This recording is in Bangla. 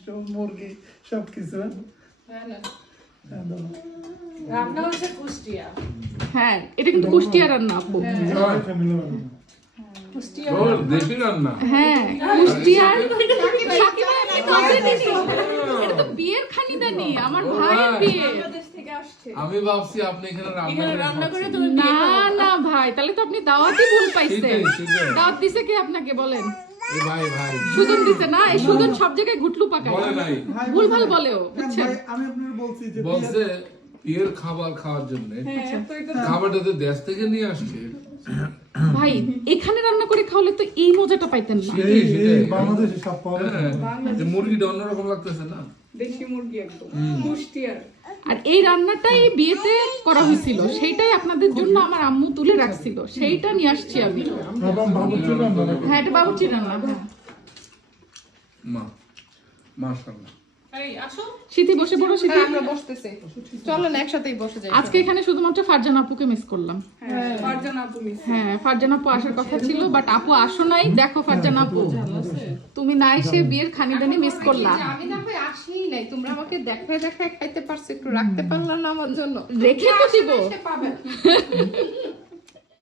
মাংস মুরগি সবকিছু। রান্না হচ্ছে কুষ্টিয়া। হ্যাঁ এটা কিন্তু কুষ্টিয়া রান্না আপু। কুষ্টিয়া দেশি রান্না। হ্যাঁ কুষ্টিয়ার এটা তো বিয়ের খানিদানি, আমার ভাইয়ের বিয়ে। আমি ভাবছি আপনি এখানে রান্না করে না না ভাই, তাহলে তো আপনি দাওয়াতই ভুল পাইছেন। সেটাই, সেটাই। দাওয়াত দিছে কে আপনাকে বলেন? এই ভাই ভাই সুজন দিছে না? এই সুজন সব জায়গায় ঘুটলু পাকায়, বলে নাই। ভুল ভাল বলেও, বুঝছেন? ভাই আমি আপনাকে বলছি যে বলছে বিয়ের খাবার খাওয়ার জন্য, খাবারটা দেশ থেকে নিয়ে আসছে। ভাই এখানে রান্না করে খাওয়ালে তো এই মজাটা পাইতেন না। সেটাই, সেটাই। বাংলাদেশে সব পাওয়া যায়। হ্যাঁ, যে মুরগিটা অন্যরকম লাগতেছে না? দেশি মুরগি একদম কুষ্টিয়ার। আর এই রান্নাটাই বিয়েতে করা হয়েছিল, সেইটাই আপনাদের জন্য আমার আম্মু তুলে রাখছিল, সেইটা নিয়ে আসছি আমি। এবং বাবুর্চি রান্না নাকি? হ্যাঁ এটা বাবুর্চি রান্না। হ্যাঁ মা মাশাআল্লাহ। এই আসো। শীতে বসে পড়ো শীতে। আমরা বসতেছি, চলো না একসাথেই বসে যাই। আজকে এখানে শুধুমাত্র ফারজানা আপুকে মিস করলাম। হ্যাঁ ফারজানা আপু মিস। হ্যাঁ ফারজানা আপু আসার কথা ছিল, বাট আপু আসো নাই। দেখো ফারজানা আপু, তুমি না এসে বিয়ের খানিদানি মিস করলা। আমি না ভাই আসেই নাই, তোমরা আমাকে দেখায় খাইতে পারছো, একটু রাখতে পারলা না আমার জন্য? রেখে তো দিব। এসে পাবে।